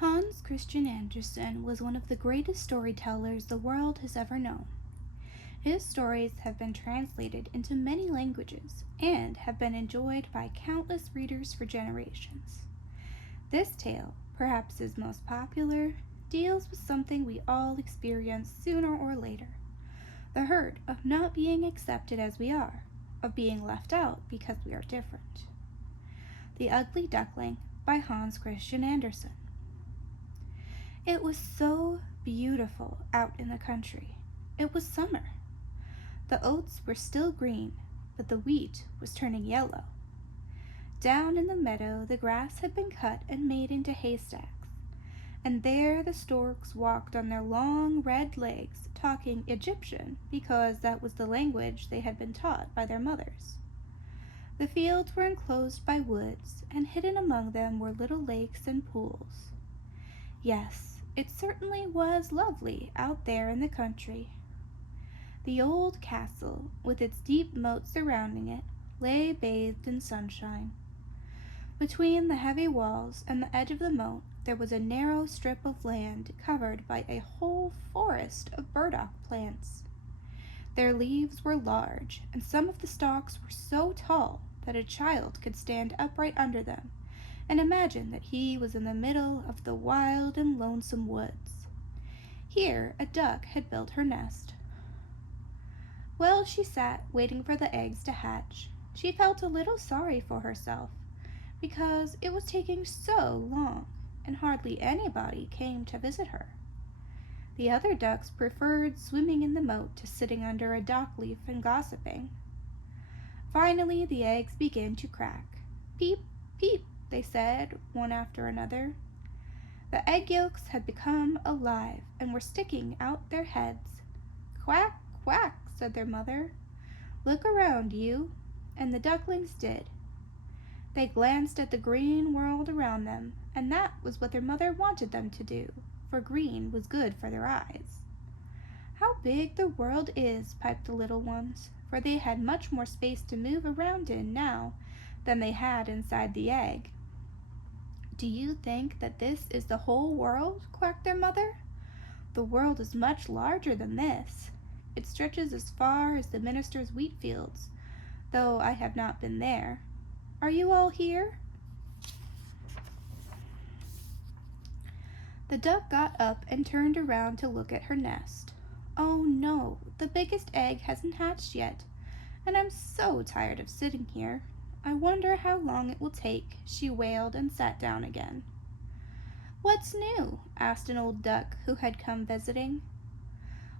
Hans Christian Andersen was one of the greatest storytellers the world has ever known. His stories have been translated into many languages and have been enjoyed by countless readers for generations. This tale, perhaps his most popular, deals with something we all experience sooner or later: the hurt of not being accepted as we are, of being left out because we are different. The Ugly Duckling by Hans Christian Andersen. It was so beautiful out in the country. It was summer. The oats were still green, but the wheat was turning yellow. Down in the meadow the grass had been cut and made into haystacks, and there the storks walked on their long red legs, talking Egyptian because that was the language they had been taught by their mothers. The fields were enclosed by woods, and hidden among them were little lakes and pools. Yes, it certainly was lovely out there in the country. The old castle, with its deep moat surrounding it, lay bathed in sunshine. Between the heavy walls and the edge of the moat there was a narrow strip of land covered by a whole forest of burdock plants. Their leaves were large, and some of the stalks were so tall that a child could stand upright under them and imagine that he was in the middle of the wild and lonesome woods. Here a duck had built her nest. Well, she sat waiting for the eggs to hatch. She felt a little sorry for herself, because it was taking so long, and hardly anybody came to visit her. The other ducks preferred swimming in the moat to sitting under a dock leaf and gossiping. Finally the eggs began to crack. Peep, peep, they said, one after another. The egg yolks had become alive and were sticking out their heads. Quack, quack, said their mother. Look around, you. And the ducklings did. They glanced at the green world around them, and that was what their mother wanted them to do, for green was good for their eyes. How big the world is, piped the little ones, for they had much more space to move around in now than they had inside the egg. Do you think that this is the whole world? Quacked their mother. The world is much larger than this. It stretches as far as the minister's wheat fields, though I have not been there. Are you all here? The duck got up and turned around to look at her nest. Oh no, the biggest egg hasn't hatched yet, and I'm so tired of sitting here. I wonder how long it will take, she wailed and sat down again. What's new? Asked an old duck who had come visiting.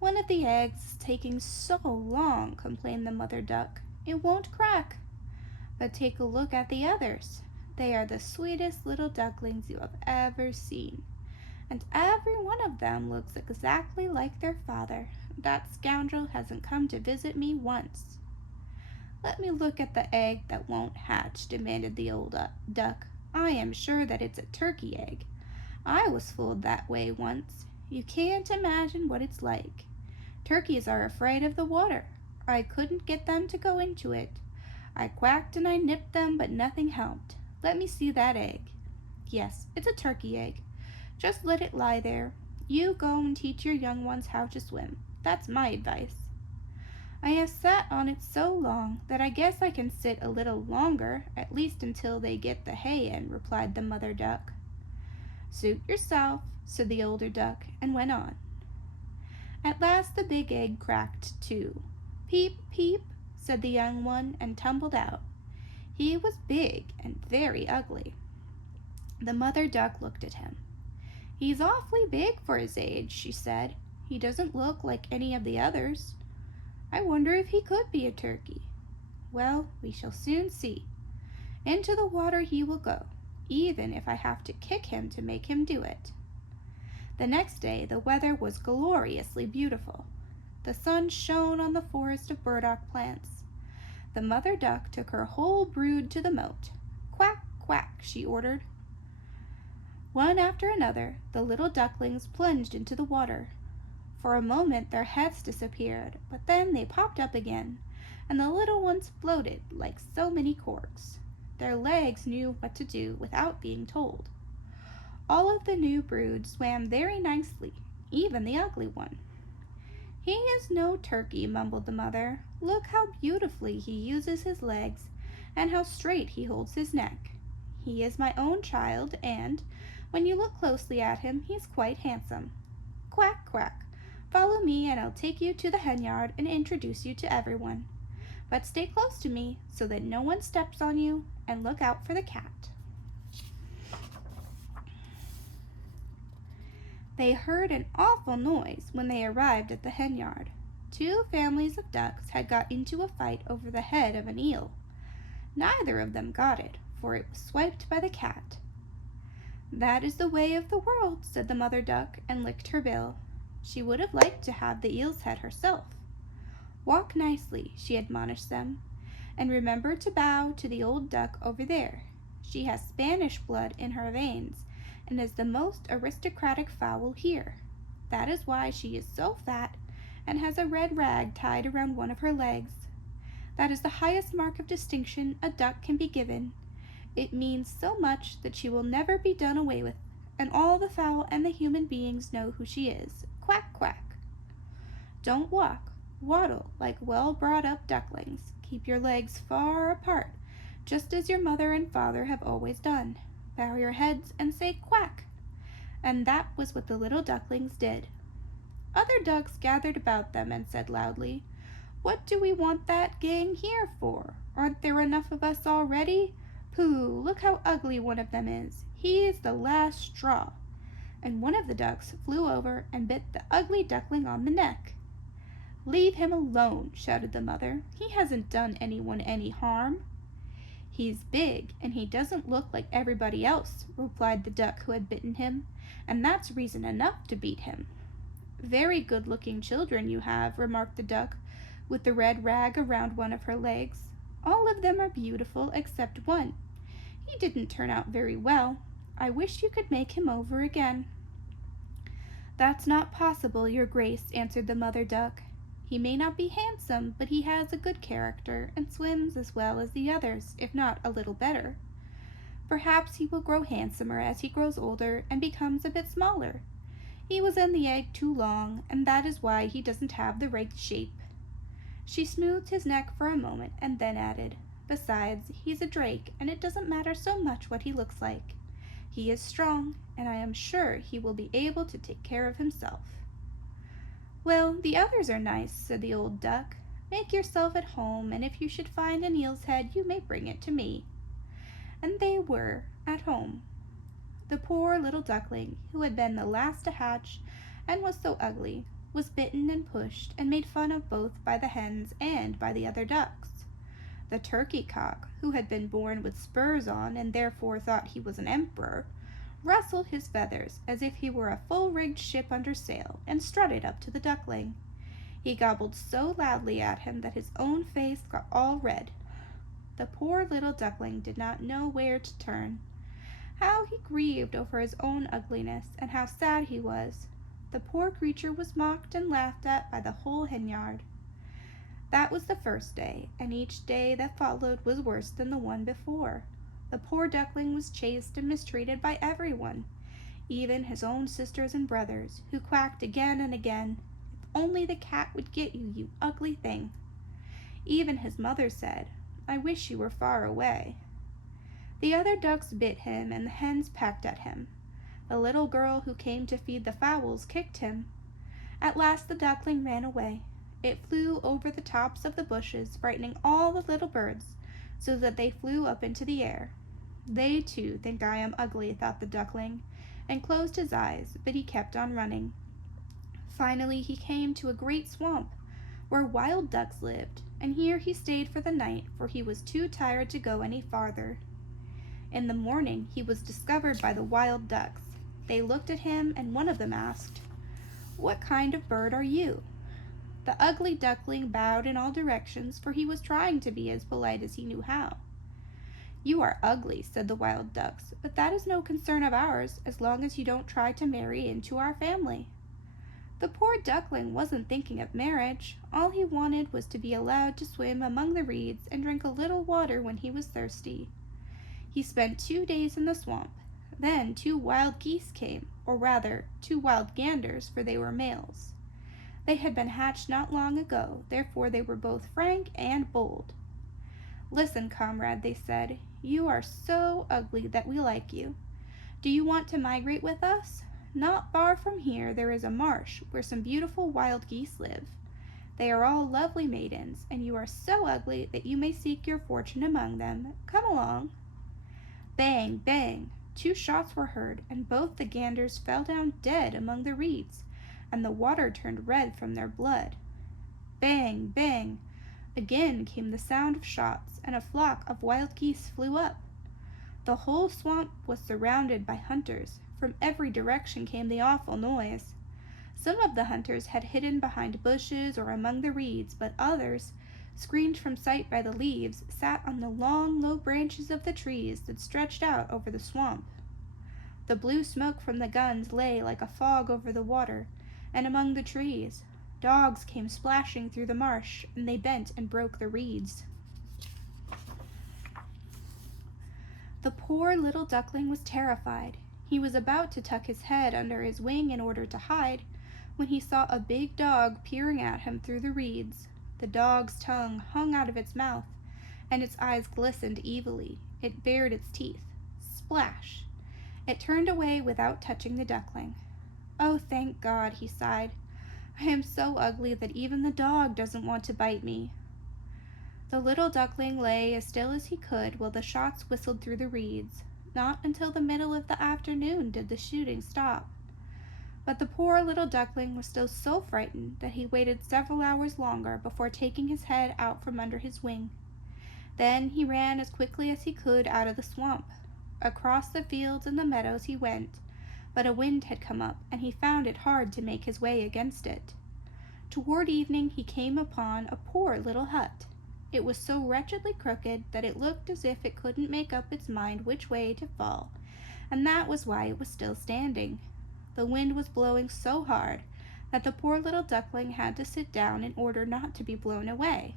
One of the eggs is taking so long, complained the mother duck. It won't crack. But take a look at the others. They are the sweetest little ducklings you have ever seen, and every one of them looks exactly like their father. That scoundrel hasn't come to visit me once. Let me look at the egg that won't hatch, demanded the old duck. I am sure that it's a turkey egg. I was fooled that way once. You can't imagine what it's like. Turkeys are afraid of the water. I couldn't get them to go into it. I quacked and I nipped them, but nothing helped. Let me see that egg. Yes, it's a turkey egg. Just let it lie there. You go and teach your young ones how to swim. That's my advice. I have sat on it so long that I guess I can sit a little longer, at least until they get the hay in, replied the mother duck. Suit yourself, said the older duck, and went on. At last the big egg cracked too. Peep, peep, said the young one, and tumbled out. He was big and very ugly. The mother duck looked at him. He's awfully big for his age, she said. He doesn't look like any of the others. I wonder if he could be a turkey. Well, we shall soon see. Into the water he will go, even if I have to kick him to make him do it. The next day the weather was gloriously beautiful. The sun shone on the forest of burdock plants. The mother duck took her whole brood to the moat. Quack, quack, she ordered. One after another, the little ducklings plunged into the water. For a moment their heads disappeared, but then they popped up again, and the little ones floated like so many corks. Their legs knew what to do without being told. All of the new brood swam very nicely, even the ugly one. "He is no turkey," mumbled the mother. "Look how beautifully he uses his legs, and how straight he holds his neck. He is my own child, and, when you look closely at him, he's quite handsome. Quack, quack. Follow me, and I'll take you to the henyard and introduce you to everyone. But stay close to me, so that no one steps on you, and look out for the cat." They heard an awful noise when they arrived at the henyard. Two families of ducks had got into a fight over the head of an eel. Neither of them got it, for it was swiped by the cat. "That is the way of the world," said the mother duck, and licked her bill. She would have liked to have the eel's head herself. "Walk nicely," she admonished them, "and remember to bow to the old duck over there. She has Spanish blood in her veins, and is the most aristocratic fowl here. That is why she is so fat and has a red rag tied around one of her legs. That is the highest mark of distinction a duck can be given. It means so much that she will never be done away with, and all the fowl and the human beings know who she is. Quack, quack. Don't walk. Waddle like well-brought-up ducklings. Keep your legs far apart, just as your mother and father have always done. Bow your heads and say quack." And that was what the little ducklings did. Other ducks gathered about them and said loudly, "What do we want that gang here for? Aren't there enough of us already? Pooh, look how ugly one of them is. He is the last straw." And one of the ducks flew over and bit the ugly duckling on the neck. "Leave him alone," shouted the mother. "He hasn't done anyone any harm." "He's big, and he doesn't look like everybody else," replied the duck who had bitten him, "and that's reason enough to beat him." "Very good-looking children you have," remarked the duck, with the red rag around one of her legs. "All of them are beautiful except one. He didn't turn out very well. I wish you could make him over again." "That's not possible, your grace," answered the mother duck. "He may not be handsome, but he has a good character, and swims as well as the others, if not a little better. Perhaps he will grow handsomer as he grows older and becomes a bit smaller. He was in the egg too long, and that is why he doesn't have the right shape." She smoothed his neck for a moment and then added, "Besides, he's a drake, and it doesn't matter so much what he looks like. He is strong, and I am sure he will be able to take care of himself." "Well, the others are nice," said the old duck. "Make yourself at home, and if you should find an eel's head, you may bring it to me." And they were at home. The poor little duckling, who had been the last to hatch and was so ugly, was bitten and pushed and made fun of both by the hens and by the other ducks. The turkey cock, who had been born with spurs on and therefore thought he was an emperor, rustled his feathers as if he were a full-rigged ship under sail, and strutted up to the duckling. He gobbled so loudly at him that his own face got all red. The poor little duckling did not know where to turn. How he grieved over his own ugliness, and how sad he was. The poor creature was mocked and laughed at by the whole henyard. That was the first day, and each day that followed was worse than the one before. The poor duckling was chased and mistreated by everyone, even his own sisters and brothers, who quacked again and again, "If only the cat would get you, you ugly thing." Even his mother said, "I wish you were far away." The other ducks bit him, and the hens pecked at him. The little girl who came to feed the fowls kicked him. At last the duckling ran away. It flew over the tops of the bushes, frightening all the little birds, so that they flew up into the air. "They too think I am ugly," thought the duckling, and closed his eyes, but he kept on running. Finally he came to a great swamp, where wild ducks lived, and here he stayed for the night, for he was too tired to go any farther. In the morning he was discovered by the wild ducks. They looked at him, and one of them asked, "What kind of bird are you?" The ugly duckling bowed in all directions, for he was trying to be as polite as he knew how. "You are ugly," said the wild ducks, "but that is no concern of ours, as long as you don't try to marry into our family." The poor duckling wasn't thinking of marriage. All he wanted was to be allowed to swim among the reeds and drink a little water when he was thirsty. He spent 2 days in the swamp. Then 2 wild geese came, or rather, 2 wild ganders, for they were males. They had been hatched not long ago, therefore they were both frank and bold. "Listen, comrade," they said, "you are so ugly that we like you. Do you want to migrate with us? Not far from here there is a marsh where some beautiful wild geese live. They are all lovely maidens, and you are so ugly that you may seek your fortune among them. Come along." Bang, bang! 2 shots were heard, and both the ganders fell down dead among the reeds, and the water turned red from their blood. Bang, bang! Again came the sound of shots, and a flock of wild geese flew up. The whole swamp was surrounded by hunters. From every direction came the awful noise. Some of the hunters had hidden behind bushes or among the reeds, but others, screened from sight by the leaves, sat on the long, low branches of the trees that stretched out over the swamp. The blue smoke from the guns lay like a fog over the water, and among the trees. Dogs came splashing through the marsh, and they bent and broke the reeds. The poor little duckling was terrified. He was about to tuck his head under his wing in order to hide, when he saw a big dog peering at him through the reeds. The dog's tongue hung out of its mouth, and its eyes glistened evilly. It bared its teeth. Splash! It turned away without touching the duckling. "Oh, thank God," he sighed. "I am so ugly that even the dog doesn't want to bite me." The little duckling lay as still as he could while the shots whistled through the reeds. Not until the middle of the afternoon did the shooting stop. But the poor little duckling was still so frightened that he waited several hours longer before taking his head out from under his wing. Then he ran as quickly as he could out of the swamp. Across the fields and the meadows he went, but a wind had come up, and he found it hard to make his way against it. Toward evening he came upon a poor little hut. It was so wretchedly crooked that it looked as if it couldn't make up its mind which way to fall, and that was why it was still standing. The wind was blowing so hard that the poor little duckling had to sit down in order not to be blown away.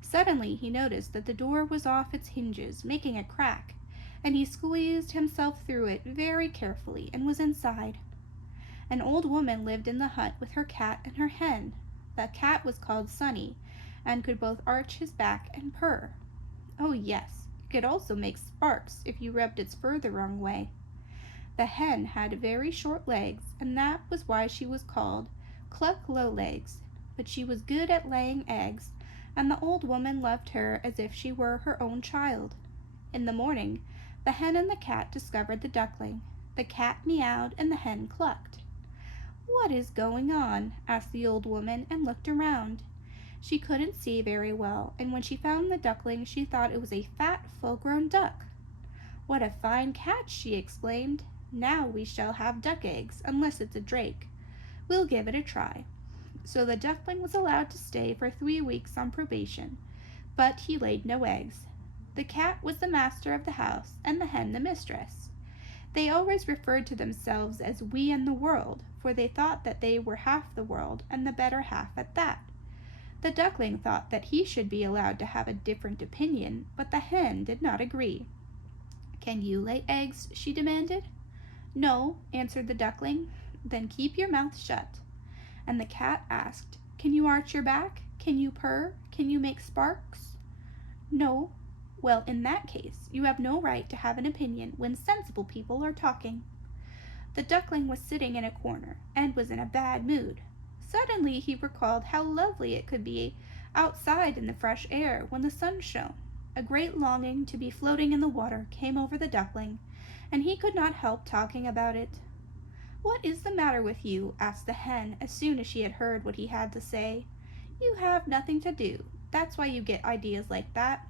Suddenly he noticed that the door was off its hinges, making a crack, and he squeezed himself through it very carefully and was inside. An old woman lived in the hut with her cat and her hen. The cat was called Sunny, and could both arch his back and purr. Oh yes, it could also make sparks if you rubbed its fur the wrong way. The hen had very short legs, and that was why she was called Cluck Lowlegs, but she was good at laying eggs, and the old woman loved her as if she were her own child. In the morning, the hen and the cat discovered the duckling. The cat meowed and the hen clucked. "What is going on?" asked the old woman, and looked around. She couldn't see very well, and when she found the duckling she thought it was a fat, full-grown duck. "What a fine catch!" she exclaimed. "Now we shall have duck eggs, unless it's a drake. We'll give it a try." So the duckling was allowed to stay for 3 weeks on probation, but he laid no eggs. The cat was the master of the house, and the hen the mistress. They always referred to themselves as we and the world, for they thought that they were half the world, and the better half at that. The duckling thought that he should be allowed to have a different opinion, but the hen did not agree. "Can you lay eggs?" she demanded. "No," answered the duckling. "Then keep your mouth shut." And the cat asked, "Can you arch your back? Can you purr? Can you make sparks?" "No." "Well, in that case, you have no right to have an opinion when sensible people are talking." The duckling was sitting in a corner, and was in a bad mood. Suddenly he recalled how lovely it could be outside in the fresh air when the sun shone. A great longing to be floating in the water came over the duckling, and he could not help talking about it. "What is the matter with you?" asked the hen as soon as she had heard what he had to say. "You have nothing to do. That's why you get ideas like that.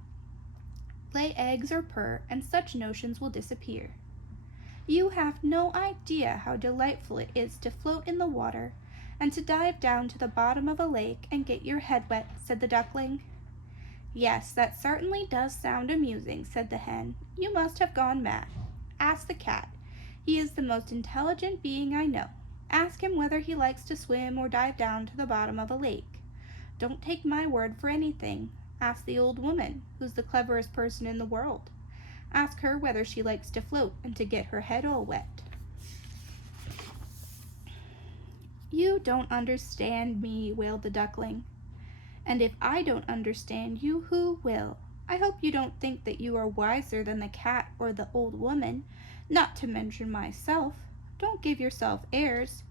Lay eggs or purr, and such notions will disappear." "You have no idea how delightful it is to float in the water, and to dive down to the bottom of a lake and get your head wet," said the duckling. "Yes, that certainly does sound amusing," said the hen. "You must have gone mad. Ask the cat. He is the most intelligent being I know. Ask him whether he likes to swim or dive down to the bottom of a lake. Don't take my word for anything. Ask the old woman, who's the cleverest person in the world. Ask her whether she likes to float and to get her head all wet." "You don't understand me," wailed the duckling. "And if I don't understand you, who will? I hope you don't think that you are wiser than the cat or the old woman, not to mention myself. Don't give yourself airs.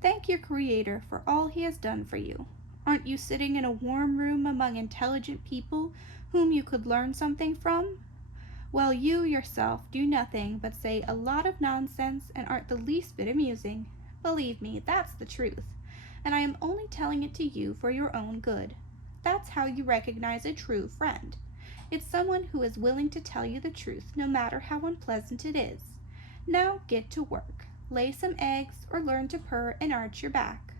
Thank your Creator for all he has done for you. Aren't you sitting in a warm room among intelligent people whom you could learn something from? Well, you yourself do nothing but say a lot of nonsense and aren't the least bit amusing. Believe me, that's the truth, and I am only telling it to you for your own good. That's how you recognize a true friend. It's someone who is willing to tell you the truth no matter how unpleasant it is. Now get to work. Lay some eggs or learn to purr and arch your back."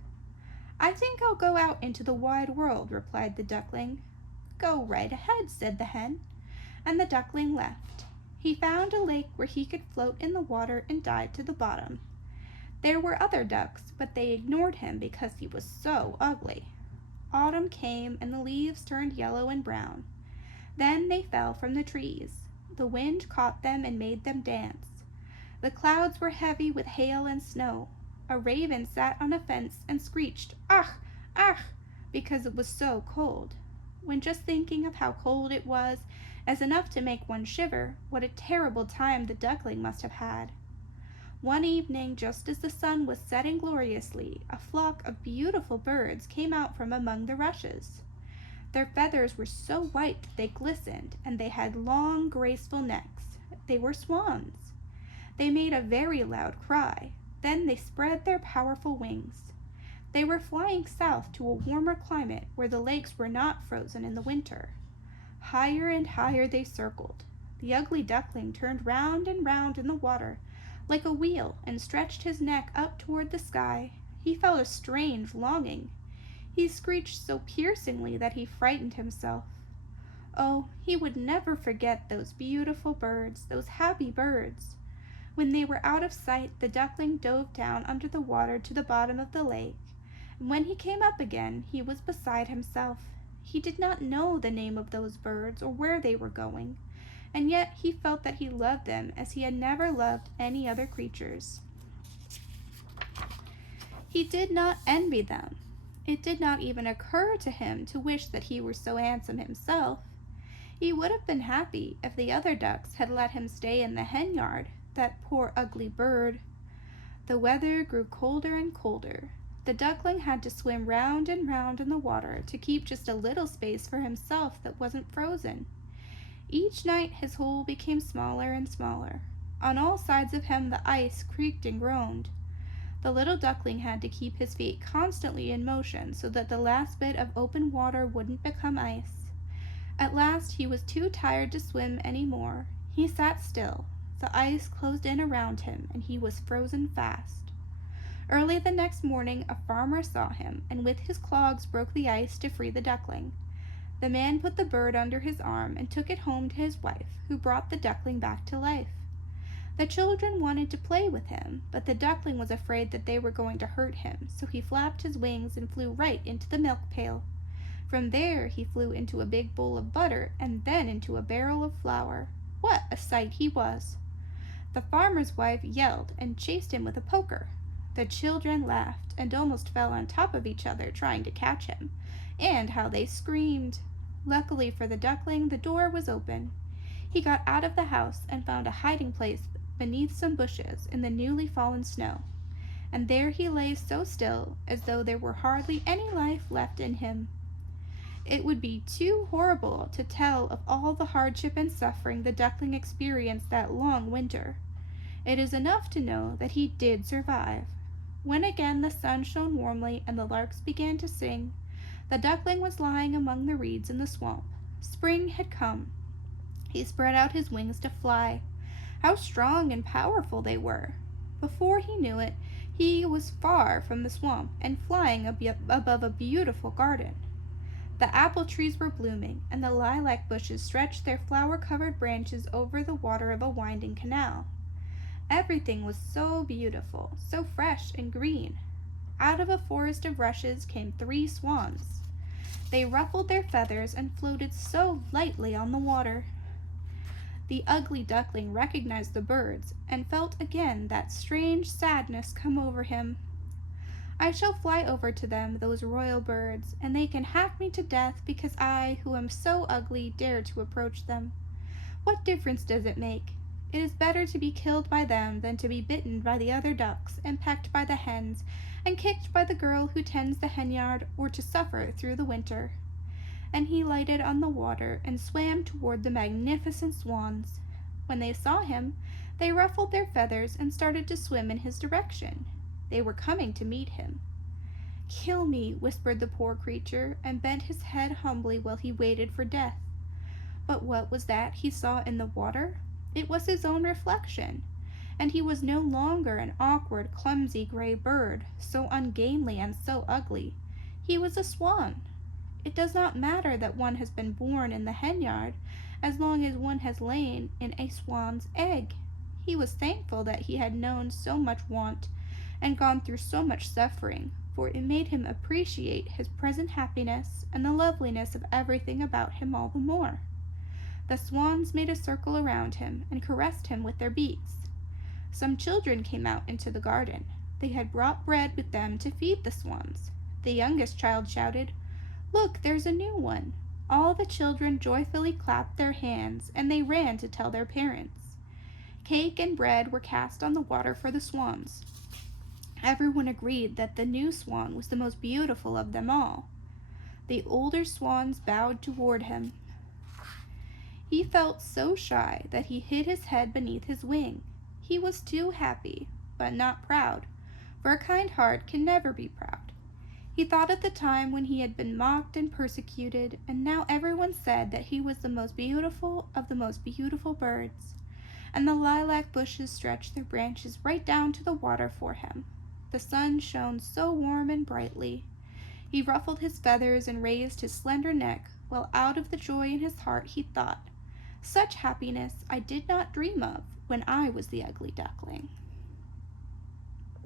"I think I'll go out into the wide world," replied the duckling. "Go right ahead," said the hen, and the duckling left. He found a lake where he could float in the water and dive to the bottom. There were other ducks, but they ignored him because he was so ugly. Autumn came and the leaves turned yellow and brown. Then they fell from the trees. The wind caught them and made them dance. The clouds were heavy with hail and snow. A raven sat on a fence and screeched, "Ach, ach," because it was so cold. When just thinking of how cold it was is enough to make one shiver, what a terrible time the duckling must have had. One evening, just as the sun was setting gloriously, a flock of beautiful birds came out from among the rushes. Their feathers were so white that they glistened, and they had long, graceful necks. They were swans. They made a very loud cry. Then they spread their powerful wings. They were flying south to a warmer climate where the lakes were not frozen in the winter. Higher and higher they circled. The ugly duckling turned round and round in the water like a wheel and stretched his neck up toward the sky. He felt a strange longing. He screeched so piercingly that he frightened himself. Oh, he would never forget those beautiful birds, those happy birds. When they were out of sight, the duckling dove down under the water to the bottom of the lake, and when he came up again, he was beside himself. He did not know the name of those birds or where they were going, and yet he felt that he loved them as he had never loved any other creatures. He did not envy them. It did not even occur to him to wish that he were so handsome himself. He would have been happy if the other ducks had let him stay in the hen yard, that poor ugly bird. The weather grew colder and colder. The duckling had to swim round and round in the water to keep just a little space for himself that wasn't frozen. Each night his hole became smaller and smaller. On all sides of him the ice creaked and groaned. The little duckling had to keep his feet constantly in motion so that the last bit of open water wouldn't become ice. At last he was too tired to swim any more. He sat still. The ice closed in around him, and he was frozen fast. Early the next morning a farmer saw him, and with his clogs broke the ice to free the duckling. The man put the bird under his arm and took it home to his wife, who brought the duckling back to life. The children wanted to play with him, but the duckling was afraid that they were going to hurt him, so he flapped his wings and flew right into the milk pail. From there he flew into a big bowl of butter and then into a barrel of flour. What a sight he was! The farmer's wife yelled and chased him with a poker. The children laughed and almost fell on top of each other trying to catch him. And how they screamed! Luckily for the duckling, the door was open. He got out of the house and found a hiding place beneath some bushes in the newly fallen snow. And there he lay so still as though there were hardly any life left in him. It would be too horrible to tell of all the hardship and suffering the duckling experienced that long winter. It is enough to know that he did survive. When again the sun shone warmly and the larks began to sing, the duckling was lying among the reeds in the swamp. Spring had come. He spread out his wings to fly. How strong and powerful they were! Before he knew it, he was far from the swamp and flying above a beautiful garden. The apple trees were blooming, and the lilac bushes stretched their flower-covered branches over the water of a winding canal. Everything was so beautiful, so fresh and green. Out of a forest of rushes came 3 swans. They ruffled their feathers and floated so lightly on the water. The ugly duckling recognized the birds and felt again that strange sadness come over him. I shall fly over to them, those royal birds, and they can hack me to death because I, who am so ugly, dare to approach them. What difference does it make? It is better to be killed by them than to be bitten by the other ducks, and pecked by the hens, and kicked by the girl who tends the henyard, or to suffer through the winter. And he lighted on the water and swam toward the magnificent swans. When they saw him, they ruffled their feathers and started to swim in his direction. They were coming to meet him. "Kill me," whispered the poor creature, and bent his head humbly while he waited for death. But what was that he saw in the water? It was his own reflection, and he was no longer an awkward, clumsy gray bird, so ungainly and so ugly. He was a swan. It does not matter that one has been born in the henyard, as long as one has lain in a swan's egg. He was thankful that he had known so much want and gone through so much suffering, for it made him appreciate his present happiness and the loveliness of everything about him all the more. The swans made a circle around him and caressed him with their beaks. Some children came out into the garden. They had brought bread with them to feed the swans. The youngest child shouted, "Look, there's a new one." All the children joyfully clapped their hands, and they ran to tell their parents. Cake and bread were cast on the water for the swans. Everyone agreed that the new swan was the most beautiful of them all. The older swans bowed toward him. He felt so shy that he hid his head beneath his wing. He was too happy, but not proud, for a kind heart can never be proud. He thought of the time when he had been mocked and persecuted, and now everyone said that he was the most beautiful of the most beautiful birds, and the lilac bushes stretched their branches right down to the water for him. The sun shone so warm and brightly. He ruffled his feathers and raised his slender neck, while out of the joy in his heart he thought, "Such happiness I did not dream of when I was the ugly duckling."